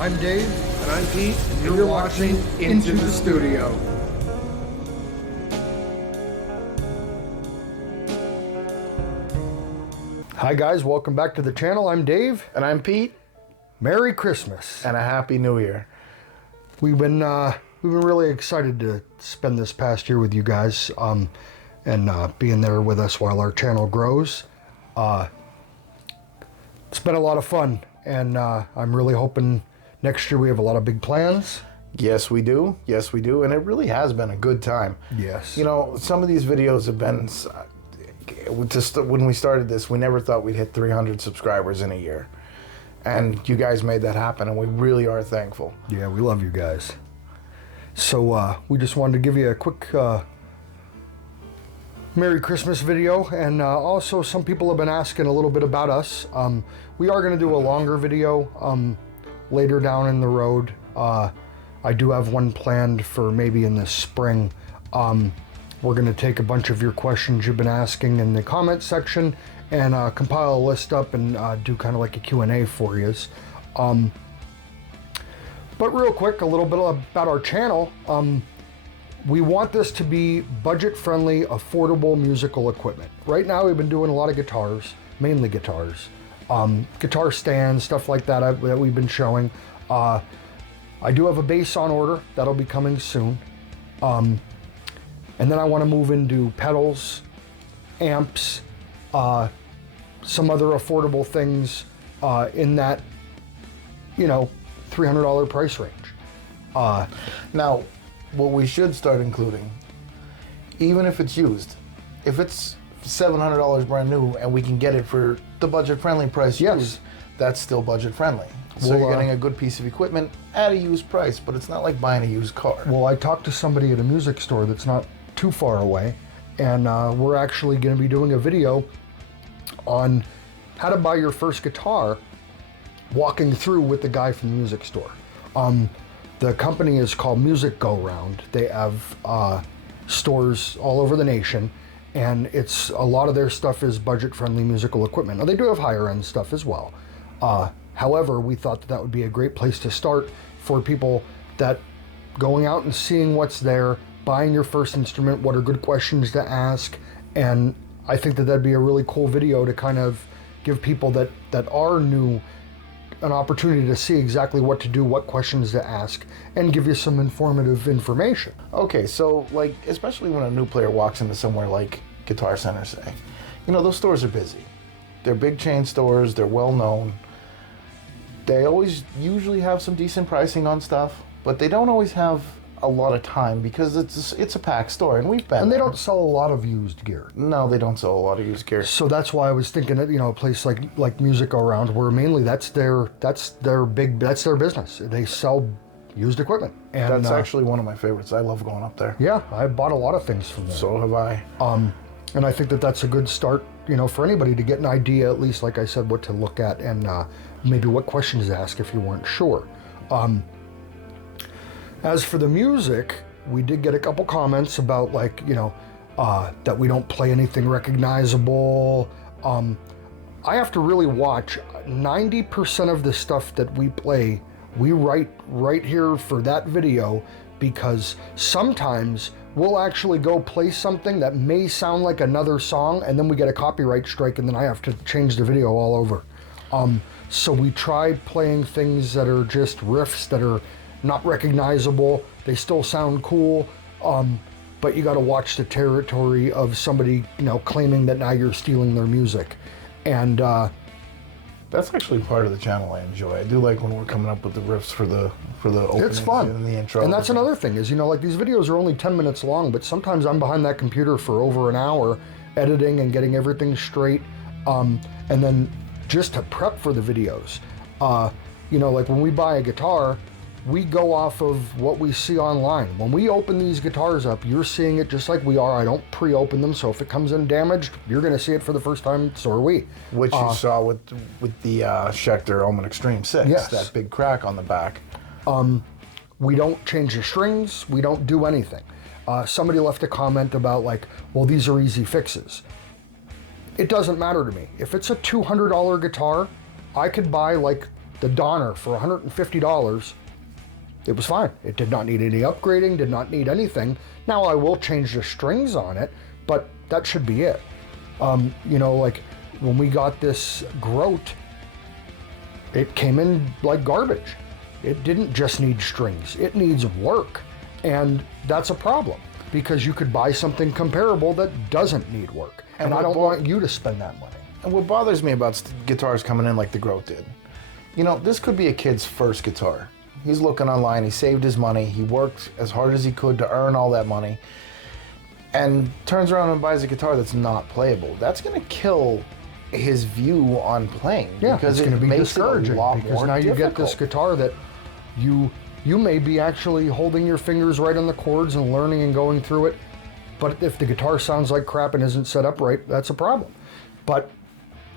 I'm Dave. And I'm Pete, and You're watching Into the Studio. Hi guys, welcome back to the channel. I'm Dave. And I'm Pete. Merry Christmas. And a Happy New Year. We've been really excited to spend this past year with you guys and being there with us while our channel grows. It's been a lot of fun, and I'm really hoping next year we have a lot of big plans. Yes, we do. Yes, we do. And it really has been a good time. Yes. You know, some of these videos have been... when we started this, we never thought we'd hit 300 subscribers in a year. And you guys made that happen, and we really are thankful. Yeah, we love you guys. So we just wanted to give you a quick Merry Christmas video, and also some people have been asking a little bit about us. We are going to do a longer video later down in the road. I do have one planned for maybe in the spring. We're going to take a bunch of your questions you've been asking in the comment section and compile a list up and do kind of like a Q&A for you. But real quick, a little bit about our channel. We want this to be budget-friendly, affordable musical equipment. Right now we've been doing a lot of guitars, mainly guitars. Guitar stands, stuff like that that we've been showing. I do have a bass on order. That'll be coming soon. And then I want to move into pedals, amps, some other affordable things in that, $300 price range. Now, what we should start including, even if it's used, if it's $700 brand new and we can get it for the budget-friendly price used, that's still budget-friendly. So you're getting a good piece of equipment at a used price, but it's not like buying a used car. Well, I talked to somebody at a music store that's not too far away, and we're actually going to be doing a video on how to buy your first guitar, walking through with the guy from the music store. The company is called Music Go Round. They have stores all over the nation, and a lot of their stuff is budget-friendly musical equipment. Now, they do have higher-end stuff as well. However, we thought that would be a great place to start for people that going out and seeing what's there, buying your first instrument, what are good questions to ask, and I think that that'd be a really cool video to kind of give people that are new an opportunity to see exactly what to do, what questions to ask, and give you some informative information. Okay, so especially when a new player walks into somewhere like Guitar Center, say, those stores are busy. They're big chain stores, they're well known. They usually have some decent pricing on stuff, but they don't always have a lot of time because it's a packed store, and we've been. And they don't sell a lot of used gear. No, they don't sell a lot of used gear. So that's why I was thinking that a place like Music Go Round, where mainly that's their business. They sell used equipment. And that's actually one of my favorites. I love going up there. Yeah, I bought a lot of things from there. So have I. And I think that that's a good start, for anybody to get an idea, at least, like I said, what to look at and maybe what questions to ask if you weren't sure. As for the music, we did get a couple comments about that we don't play anything recognizable. I have to really watch. 90% of the stuff that we play, we write right here for that video, because sometimes we'll actually go play something that may sound like another song, and then we get a copyright strike, and then I have to change the video all over. So we tried playing things that are just riffs that are not recognizable. They still sound cool, but you got to watch the territory of somebody, claiming that now you're stealing their music. And that's actually part of the channel I enjoy. I do like when we're coming up with the riffs for the openings. It's fun. And the intro. And that's another thing is, these videos are only 10 minutes long, but sometimes I'm behind that computer for over an hour editing and getting everything straight. And then just to prep for the videos, when we buy a guitar, we go off of what we see online. When we open these guitars up, you're seeing it just like we are. I don't pre-open them, so if it comes in damaged, you're going to see it for the first time, so are we. Which you saw with the Schecter Omen Extreme 6, yes. That big crack on the back. We don't change the strings, we don't do anything. Somebody left a comment about well, these are easy fixes. It doesn't matter to me. If it's a $200 guitar, I could buy the Donner for $150, it was fine. It did not need any upgrading, did not need anything. Now I will change the strings on it, but that should be it. You know, like when we got this Grote, it came in like garbage. It didn't just need strings, it needs work. And that's a problem because you could buy something comparable that doesn't need work. And I don't want you to spend that money. And what bothers me about guitars coming in like the Grote did, you know, this could be a kid's first guitar. He's looking online, he saved his money, he worked as hard as he could to earn all that money, and turns around and buys a guitar that's not playable. That's going to kill his view on playing. Yeah, because it's going to be makes discouraging it a lot because more now you difficult. get this guitar that you may be actually holding your fingers right on the chords and learning and going through it, but if the guitar sounds like crap and isn't set up right, that's a problem. But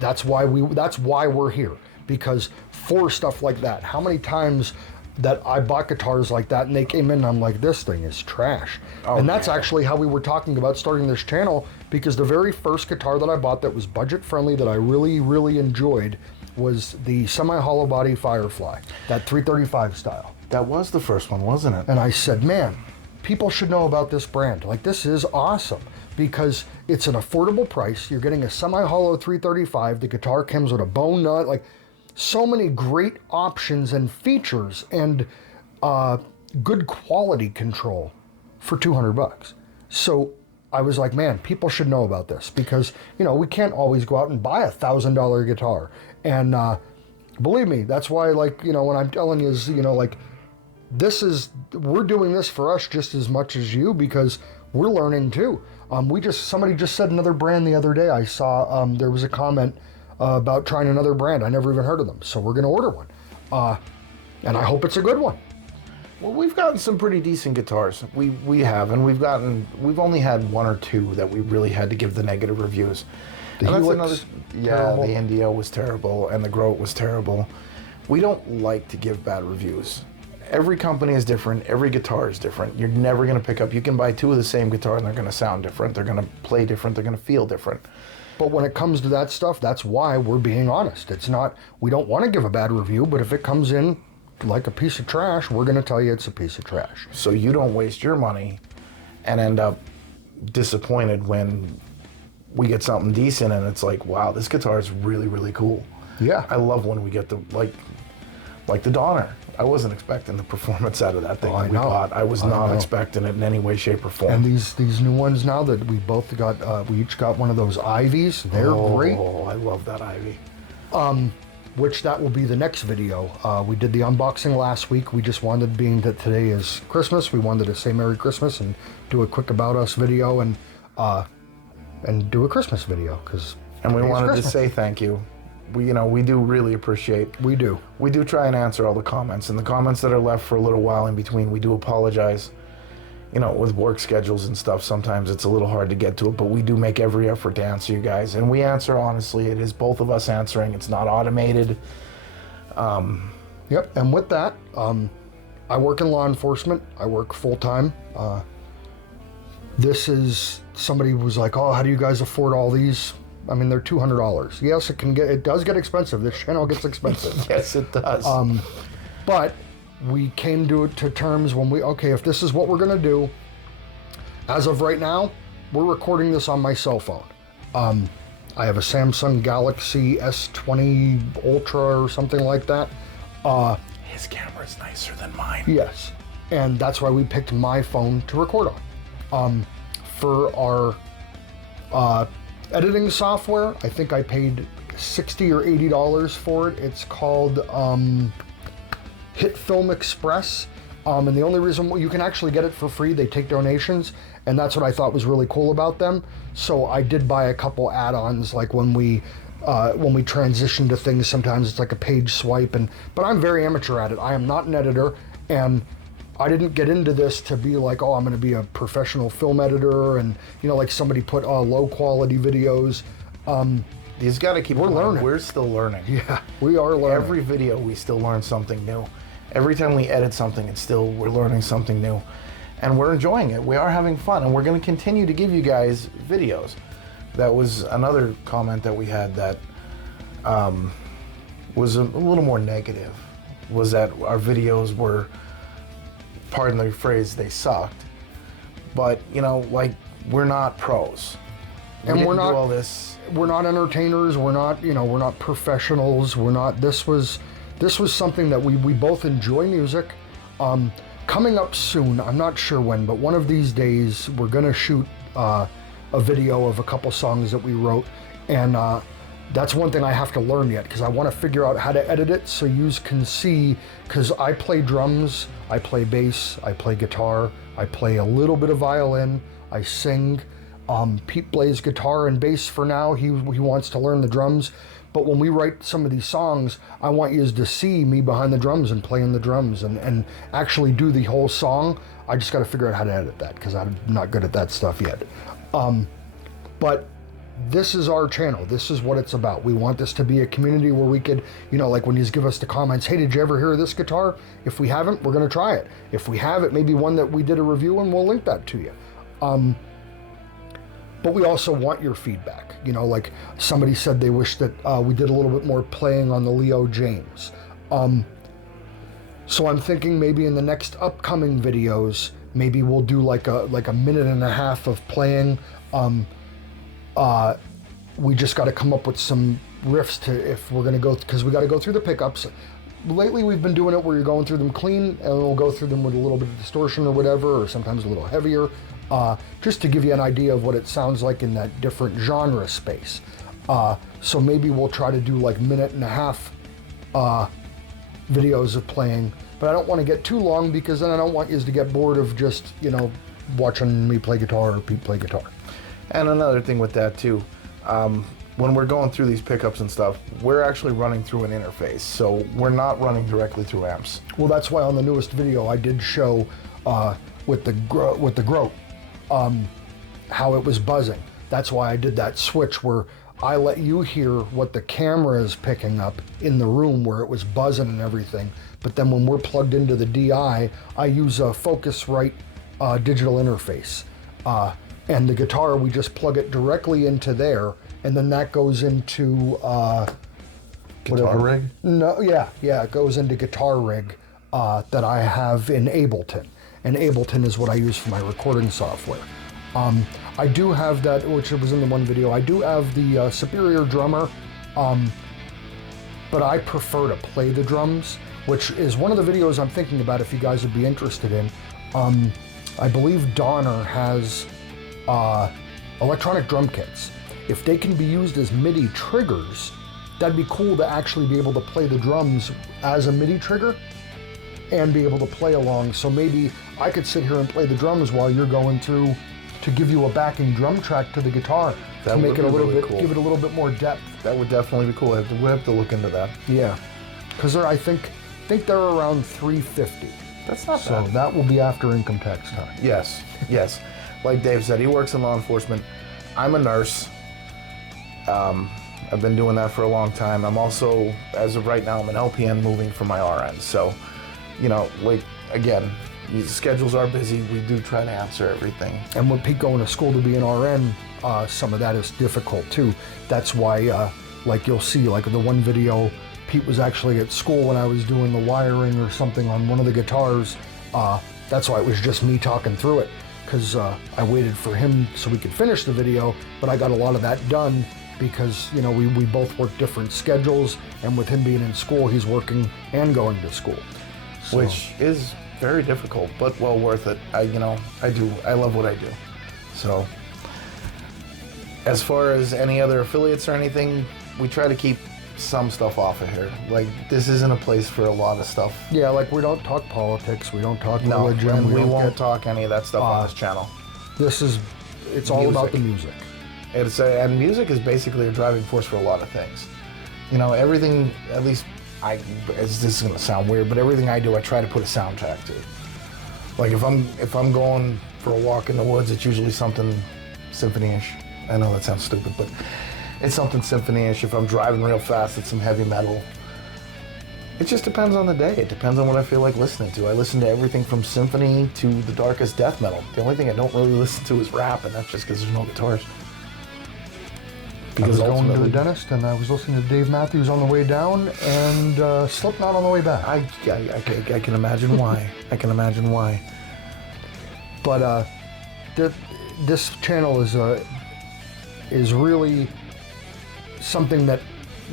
that's why we're here, because for stuff like that, how many times that I bought guitars like that and they came in and I'm like, this thing is trash. And that's actually how we were talking about starting this channel, because the very first guitar that I bought that was budget friendly that I really, really enjoyed was the semi-hollow body Firefly, that 335 style. That was the first one, wasn't it? And I said, man, people should know about this brand. Like, this is awesome because it's an affordable price. You're getting a semi-hollow 335. The guitar comes with a bone nut, like so many great options and features and good quality control for $200. So I was like, man, people should know about this because, you know, we can't always go out and buy $1,000 guitar. And believe me, that's why, like, you know, when I'm telling you, is, you know, like, we're doing this for us just as much as you because we're learning too. Somebody just said another brand the other day. I saw there was a comment about trying another brand. I never even heard of them. So we're going to order one. And I hope it's a good one. Well, we've gotten some pretty decent guitars. We have, and we've only had one or two that we really had to give the negative reviews. The Helix, terrible. The Indio was terrible, and the Grote was terrible. We don't like to give bad reviews. Every company is different. Every guitar is different. You're never going to pick up. You can buy two of the same guitar, and they're going to sound different. They're going to play different. They're going to feel different. But when it comes to that stuff, that's why we're being honest. It's not, we don't want to give a bad review, but if it comes in like a piece of trash, we're going to tell you it's a piece of trash. So you don't waste your money and end up disappointed when we get something decent and it's like, wow, this guitar is really, really cool. Yeah. I love when we get the, like the Donner. I wasn't expecting the performance out of that thing that we bought. I was not expecting it in any way, shape, or form. And these new ones now that we both got, we each got one of those Ivies. They're great. Oh, I love that Ivy. Which that will be the next video. We did the unboxing last week. We just wanted, being that today is Christmas, we wanted to say Merry Christmas and do a quick About Us video and do a Christmas video. And we wanted to say thank you. We do really appreciate. We do. We do try and answer all the comments, and the comments that are left for a little while in between, we do apologize. With work schedules and stuff, sometimes it's a little hard to get to it, but we do make every effort to answer you guys, and we answer honestly. It is both of us answering. It's not automated. Yep. And with that, I work in law enforcement. I work full time. Somebody was like, "Oh, how do you guys afford all these?" I mean, they're $200. Yes, it does get expensive. This channel gets expensive. Yes, it does. But we came to terms when if this is what we're gonna do, as of right now, we're recording this on my cell phone. I have a Samsung Galaxy S20 Ultra or something like that. His camera's nicer than mine. Yes, and that's why we picked my phone to record on. For our editing software, I think I paid $60 or $80 for it. It's called Hit Film Express. And the only reason you can actually get it for free, they take donations, and that's what I thought was really cool about them. So I did buy a couple add-ons, like when we transition to things, sometimes it's like a page swipe, but I'm very amateur at it. I am not an editor, and I didn't get into this to be like, oh, I'm going to be a professional film editor, and like somebody put low quality videos. You've got to keep. We're learning. We're still learning. Yeah, we are learning. Every video, we still learn something new. Every time we edit something, we're learning something new, and we're enjoying it. We are having fun, and we're going to continue to give you guys videos. That was another comment that we had that was a little more negative. Was that our videos were, pardon the phrase, they sucked. But you know, like, we're not pros. And we're do not all this. We're not entertainers. We're not, you know, we're not professionals. We're not. This was something that we both enjoy music. Coming up soon, I'm not sure when, but one of these days we're gonna shoot a video of a couple songs that we wrote, and that's one thing I have to learn yet, because I want to figure out how to edit it so you can see, because I play drums, I play bass, I play guitar, I play a little bit of violin, I sing. Pete plays guitar and bass for now. He wants to learn the drums. But when we write some of these songs, I want you to see me behind the drums and playing the drums and actually do the whole song. I just got to figure out how to edit that, because I'm not good at that stuff yet. But this is our channel. This is what it's about. We want this to be a community where we could, you know, like when you give us the comments, hey, did you ever hear this guitar? If we haven't, we're going to try it. If we have, it may be one that we did a review, and we'll link that to you. But we also want your feedback. You know, like somebody said they wish that we did a little bit more playing on the Leo James. So I'm thinking maybe in the next upcoming videos, maybe we'll do like a minute and a half of playing. We just got to come up with some riffs to, if we're going to go, because we got to go through the pickups. Lately we've been doing it where you're going through them clean, and we'll go through them with a little bit of distortion or whatever, or sometimes a little heavier, just to give you an idea of what it sounds like in that different genre space. So maybe we'll try to do like minute and a half videos of playing, but I don't want to get too long, because then I don't want you to get bored of just, you know, watching me play guitar or Pete play guitar. And another thing with that too, when we're going through these pickups and stuff, we're actually running through an interface, so we're not running directly through amps. Well, that's why on the newest video I did show with the Groat how it was buzzing. That's why I did that switch where I let you hear what the camera is picking up in the room where it was buzzing and everything. But then when we're plugged into the DI, I use a Focusrite digital interface. And the guitar, we just plug it directly into there, and then that goes into Guitar rig? No, yeah, it goes into Guitar Rig that I have in Ableton, and Ableton is what I use for my recording software. I do have that, which was in the one video. I do have the Superior Drummer, but I prefer to play the drums, which is one of the videos I'm thinking about if you guys would be interested in. I believe Donner has electronic drum kits. If they can be used as MIDI triggers, that'd be cool to actually be able to play the drums as a MIDI trigger and be able to play along. So maybe I could sit here and play the drums while you're going through to give you a backing drum track to the guitar to make it a little bit, give it a little bit more depth. That would definitely be cool. We'll have to look into that. Yeah, because I think they're around $350. That's not so bad. That will be after income tax time. Yes. Like Dave said, he works in law enforcement. I'm a nurse. I've been doing that for a long time. I'm also, as of right now, I'm an LPN moving for my RN. So, you know, like, again, the schedules are busy. We do try to answer everything. And with Pete going to school to be an RN, some of that is difficult too. That's why, like you'll see, like the one video, Pete was actually at school when I was doing the wiring or something on one of the guitars. That's why it was just me talking through it, because I waited for him so we could finish the video, but I got a lot of that done because, you know, we both work different schedules, and with him being in school, he's working and going to school. So. Which is very difficult, but well worth it. I love what I do. So, as far as any other affiliates or anything, we try to keep some stuff off of here. Like, this isn't a place for a lot of stuff. Yeah, like we don't talk politics, we don't talk religion. And we won't talk any of that stuff on this channel. It's all about the music. And music is basically a driving force for a lot of things. You know, everything, at least this is gonna sound weird, but everything I do, I try to put a soundtrack to. Like if I'm going for a walk in the woods, it's usually something symphony-ish. I know that sounds stupid, but it's something symphony-ish. If I'm driving real fast, it's some heavy metal. It just depends on the day. It depends on what I feel like listening to. I listen to everything from symphony to the darkest death metal. The only thing I don't really listen to is rap, and that's just because there's no guitars. Because I was going to the ultimately- dentist, and I was listening to Dave Matthews on the way down, and Slipknot on the way back. I can imagine why. I can imagine why. But this channel is really something that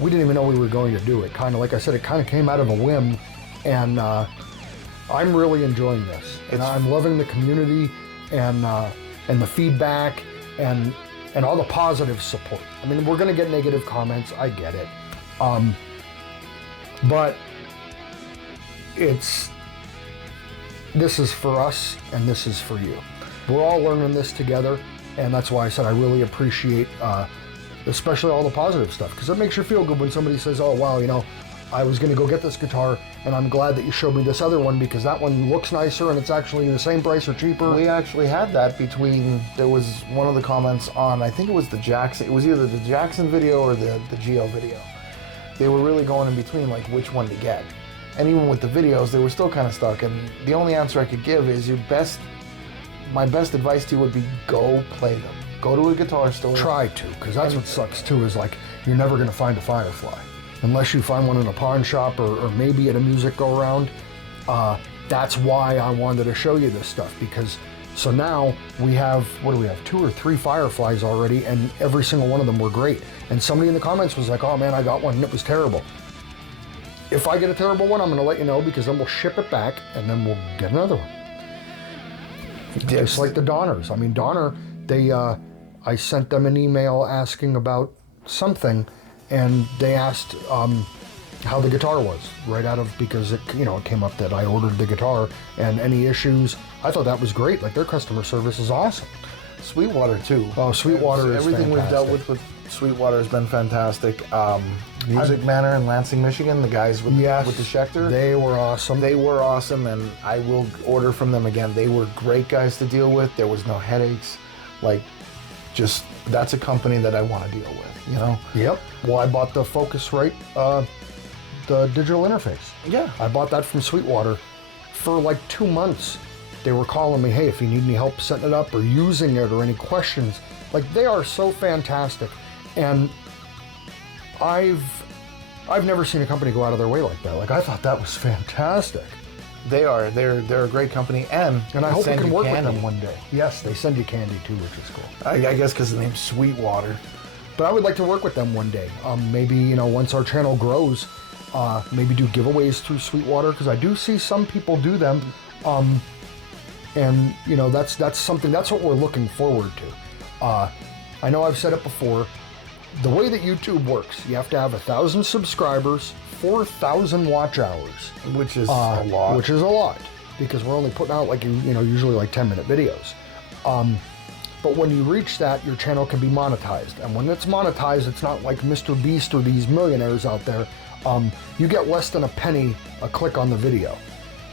we didn't even know we were going to do. It kind of, like I said, it kind of came out of a whim, and I'm really enjoying this. And I'm loving the community and the feedback and all the positive support. I mean, we're going to get negative comments. I get it. But this is for us and this is for you. We're all learning this together, and that's why I said I really appreciate especially all the positive stuff, because it makes you feel good when somebody says, oh wow, you know, I was going to go get this guitar and I'm glad that you showed me this other one because that one looks nicer and it's actually the same price or cheaper. We actually had that there was one of the comments on, I think it was the Jackson, it was either the Jackson video or the GL video. They were really going in between, like, which one to get. And even with the videos, they were still kind of stuck. And the only answer I could give is my best advice to you would be go play them. Go to a guitar store. Try to, because that's what sucks too, is like, you're never going to find a Firefly. Unless you find one in a pawn shop or maybe at a music go-around. That's why I wanted to show you this stuff, because so now we have, what do we have, 2 or 3 Fireflies already, and every single one of them were great. And somebody in the comments was like, oh man, I got one and it was terrible. If I get a terrible one, I'm going to let you know, because then we'll ship it back and then we'll get another one. Just like the Donners. I mean, Donner, I sent them an email asking about something, and they asked how the guitar was right out of, because it came up that I ordered the guitar and any issues. I thought that was great. Like, their customer service is awesome. Sweetwater too. Oh, Sweetwater is everything fantastic. we've dealt with Sweetwater has been fantastic. Music Manor in Lansing, Michigan, the guys with the Schecter. They were awesome. They were awesome, and I will order from them again. They were great guys to deal with. There was no headaches. Like, just, that's a company that I want to deal with, you know? Yep. Well, I bought the Focusrite, the digital interface. Yeah. I bought that from Sweetwater for like 2 months. They were calling me, hey, if you need any help setting it up or using it or any questions. Like, they are so fantastic. And I've never seen a company go out of their way like that. Like, I thought that was fantastic. They are. They're a great company, and I hope we can work with them one day. Yes, they send you candy too, which is cool. I guess because the name's Sweetwater. But I would like to work with them one day. Maybe, once our channel grows, maybe do giveaways through Sweetwater, because I do see some people do them. And that's something, that's what we're looking forward to. I know I've said it before. The way that YouTube works, you have to have 1,000 subscribers, 4,000 watch hours, which is a lot. Which is a lot, because we're only putting out usually like 10-minute videos. But when you reach that, your channel can be monetized, and when it's monetized, it's not like Mr. Beast or these millionaires out there. You get less than a penny a click on the video.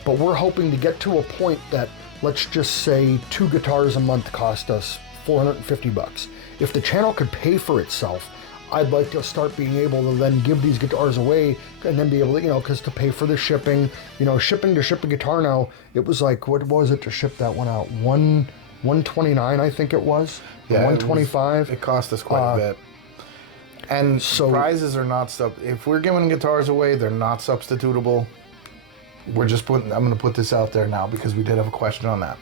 But we're hoping to get to a point that, let's just say, 2 guitars a month cost us $450. If the channel could pay for itself, I'd like to start being able to then give these guitars away and then be able to, because to pay for the shipping, shipping to ship a guitar now, it was like, what was it to ship that one out? $129, I think it was. Yeah, $125. It cost us quite a bit. And so prizes are not if we're giving guitars away, they're not substitutable. I'm going to put this out there now because we did have a question on that.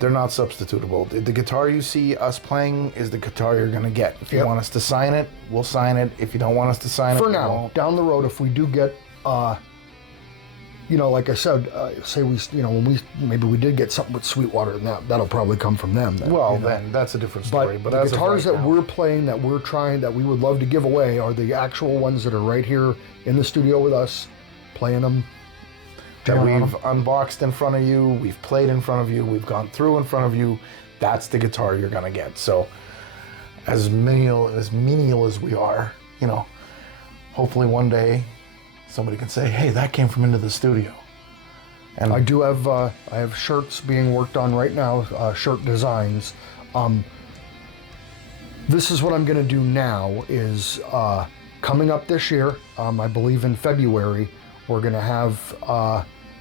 They're not substitutable. The guitar you see us playing is the guitar you're going to get. If you want us to sign it, we'll sign it. If you don't want us to sign it, for now, down the road, if we do get, like I said, say when maybe we did get something with Sweetwater, and that'll probably come from them. Then, then that's a different story. But the guitars that we're playing, that we're trying, that we would love to give away, are the actual ones that are right here in the studio with us, playing them. That we've unboxed in front of you, we've played in front of you, we've gone through in front of you. That's the guitar you're gonna get. So, as menial as we are, hopefully one day somebody can say, "Hey, that came from Into the Studio." And I do have I have shirts being worked on right now, shirt designs. This is what I'm gonna do now. Is coming up this year, I believe in February, we're gonna have.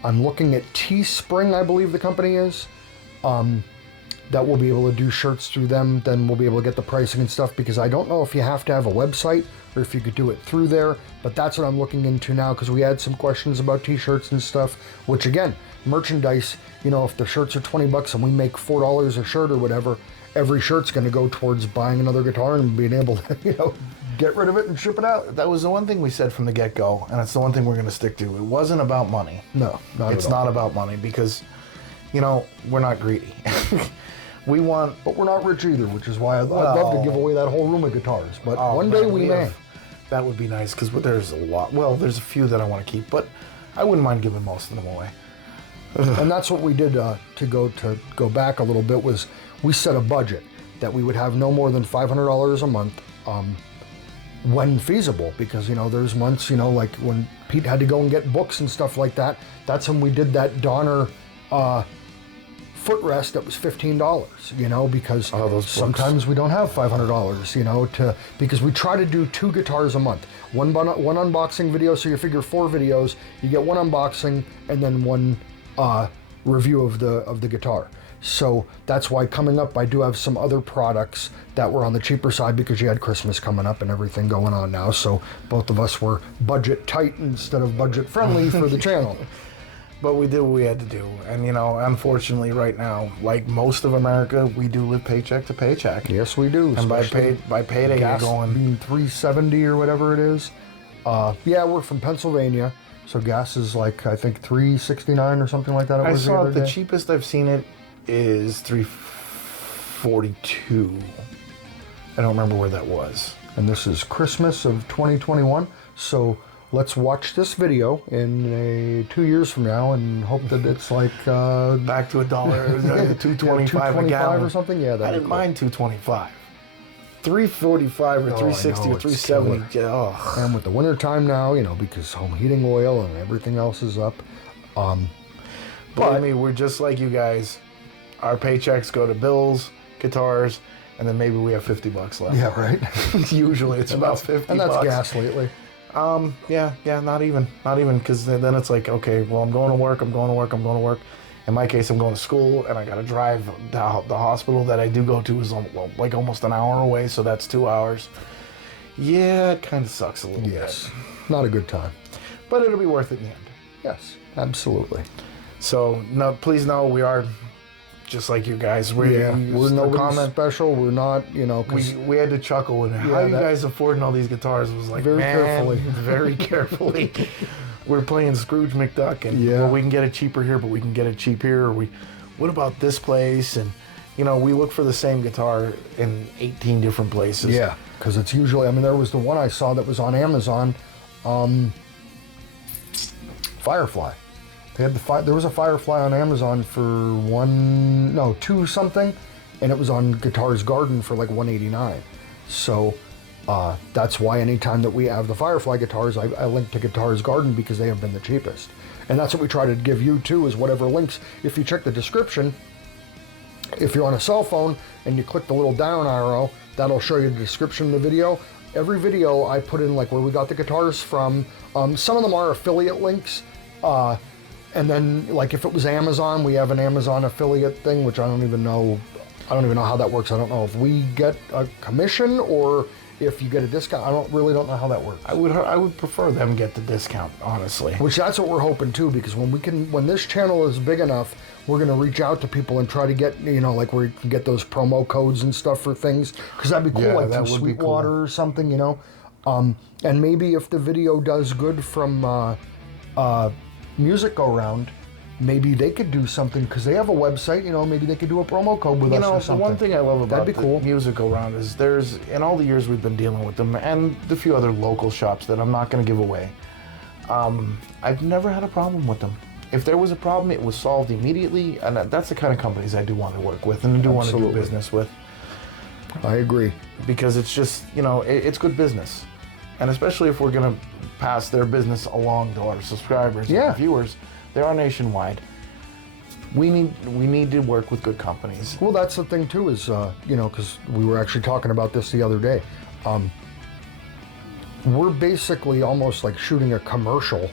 I'm looking at Teespring, I believe the company is. that we'll be able to do shirts through them. Then we'll be able to get the pricing and stuff, because I don't know if you have to have a website or if you could do it through there, but that's what I'm looking into now, because we had some questions about t-shirts and stuff, which again, merchandise, you know, if the shirts are $20 and we make $4 a shirt or whatever, every shirt's going to go towards buying another guitar and being able to, you know, get rid of it and ship it out. That was the one thing we said from the get-go, and it's the one thing we're going to stick to. It wasn't about money. No, not It's at all. not about money, because, you know, we're not greedy. We want... But we're not rich either, which is why I'd love to give away that whole room of guitars. But one day we may. That would be nice, because there's a lot. Well, there's a few that I want to keep, but I wouldn't mind giving most of them away. And that's what we did to go back a little bit, was we set a budget that we would have no more than $500 a month when feasible, because, you know, there's months, you know, like when Pete had to go and get books and stuff like that. That's when we did that Donner footrest that was $15, you know, because sometimes we don't have $500, you know, because we try to do 2 guitars a month. One unboxing video, so you figure 4 videos, you get 1 unboxing and then 1 review of the guitar. So that's why coming up I do have some other products that were on the cheaper side, because you had Christmas coming up and everything going on now, so both of us were budget tight instead of budget friendly for the channel. But we did what we had to do. And, you know, unfortunately right now, like most of America, we do live paycheck to paycheck. Yes, we do. And by payday, gas you're going... being $3.70 or whatever it is. Yeah, we're from Pennsylvania, so gas is like, I think, $3.69 or something like that. I saw the cheapest I've seen it is $3.42. I don't remember where that was. And this is Christmas of 2021, so... Let's watch this video in 2 years from now and hope that it's like back to $1, $2.25 a gallon or something. Yeah, I didn't mind $2.25. $3.45 or $3.60 or $3.70. Oh. And with the winter time now, you know, because home heating oil and everything else is up. But I mean, we're just like you guys. Our paychecks go to bills, guitars, and then maybe we have $50 left. Yeah, right. Usually it's about $50. And that's gas lately. Yeah, not even, because then it's like, okay, well, I'm going to work. In my case, I'm going to school, and I got to drive. The hospital that I do go to is like almost an hour away, so that's 2 hours. Yeah, it kind of sucks a little bit. Yes, not a good time. But it'll be worth it in the end. Yes, absolutely. So, no, please know we are just like you guys. We're nobody special. We're not, you know. We had to chuckle when how you guys affording all these guitars was like, very carefully. Very carefully. We're playing Scrooge McDuck, and well, we can get it cheaper here, but we can get it cheap here. Or what about this place? And you know, we look for the same guitar in 18 different places. Yeah, because it's usually. I mean, there was the one I saw that was on Amazon, Firefly. There was a Firefly on Amazon for $2 something, and it was on Guitar's Garden for like $189. So that's why anytime that we have the Firefly guitars, I link to Guitar's Garden, because they have been the cheapest. And that's what we try to give you too, is whatever links. If you check the description, if you're on a cell phone and you click the little down arrow, that'll show you the description of the video. Every video I put in, like where we got the guitars from. Some of them are affiliate links. And then, like, if it was Amazon, we have an Amazon affiliate thing, which I don't even know how that works. I don't know if we get a commission or if you get a discount. I don't know how that works. I would prefer them get the discount, honestly. Which that's what we're hoping too, because when this channel is big enough, we're gonna reach out to people and try to get, you know, like where you can get those promo codes and stuff for things, because that'd be cool, like through Sweetwater or something, you know. And maybe if the video does good from Music Go Round, maybe they could do something, because they have a website, you know, maybe they could do a promo code with us or something. The one thing I love about That'd be cool. Music Go Round is in all the years we've been dealing with them, and the few other local shops that I'm not going to give away, I've never had a problem with them. If there was a problem, it was solved immediately, and that's the kind of companies I do want to work with and I do want to do business with. I agree. Because it's just, you know, it's good business. And especially if we're going to pass their business along to our subscribers and viewers, they are nationwide. We need to work with good companies. Well, that's the thing too, is you know, because we were actually talking about this the other day. We're basically almost like shooting a commercial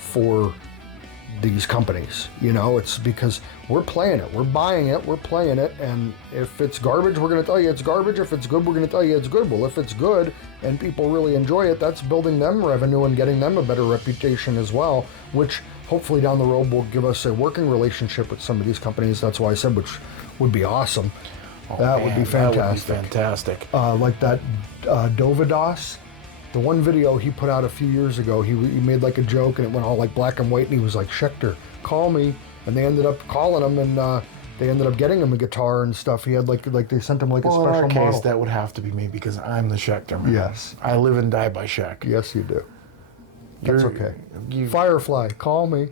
for these companies. You know, it's because we're playing it, we're buying it, we're playing it, and if it's garbage, we're going to tell you it's garbage. If it's good, we're going to tell you it's good. Well, if it's good and people really enjoy it, that's building them revenue and getting them a better reputation as well, which hopefully down the road will give us a working relationship with some of these companies. That's why I said, which would be awesome. That would be fantastic. That would be fantastic. Like that Dovidas, the one video he put out a few years ago, he made like a joke and it went all like black and white, and he was like, Schechter, call me. And they ended up calling him, and they ended up getting him a guitar and stuff. He had like they sent him like a special in our model. case, that would have to be me because I'm the Schechter man. Yes. I live and die by Scheck. Yes, you do. That's okay. You, Firefly, call me.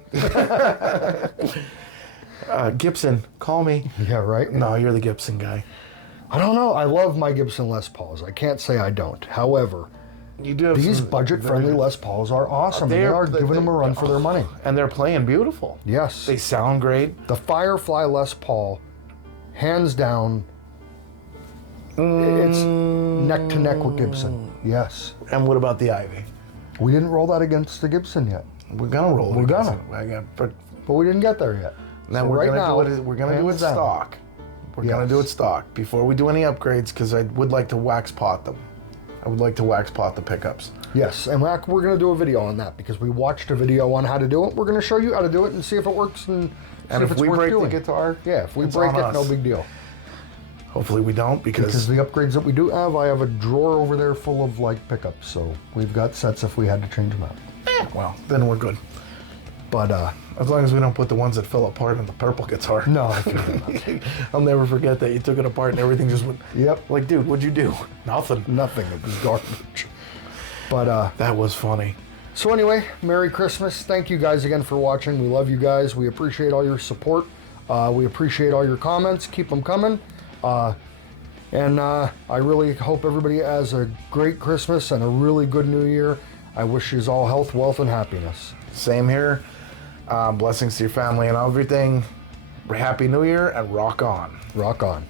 Gibson, call me. Yeah, right? No, you're the Gibson guy. I don't know. I love my Gibson Les Pauls. I can't say I don't. However, You do have these some- budget-friendly Les Pauls are awesome. They are giving them a run for their money. And they're playing beautiful. Yes. They sound great. The Firefly Les Paul, hands down, it's neck to neck with Gibson. Yes. And what about the Ivy? We didn't roll that against the Gibson yet, We're gonna roll it. We're gonna. But but we didn't get there yet. now So we're right gonna now, do it. We're gonna do it hands down. stock. We're gonna Yes. do it stock before we do any upgrades because I would like to wax pot them. I would like to wax pot the pickups. Yes, and we're going to do a video on that because we watched a video on how to do it. We're going to show you how to do it and see if it works and see if it's we worth break doing. the guitar, Yeah, if we it's break on it, no us. big deal. Hopefully we don't Because the upgrades that we do have, I have a drawer over there full of like pickups, so we've got sets if we had to change them out. well, then we're good. But As long as we don't put the ones that fell apart in the purple guitar. no, I can't. I'll never forget that you took it apart and everything just went. Yep. Like, dude, what'd you do? Nothing. Nothing. It was garbage. But That was funny. so anyway, Merry Christmas. Thank you guys again for watching. We love you guys. We appreciate all your support. We appreciate all your comments. Keep them coming. And I really hope everybody has a great Christmas and a really good New Year. I wish you all health, wealth, and happiness. Same here. Blessings to your family and everything. Happy New Year and rock on. Rock on.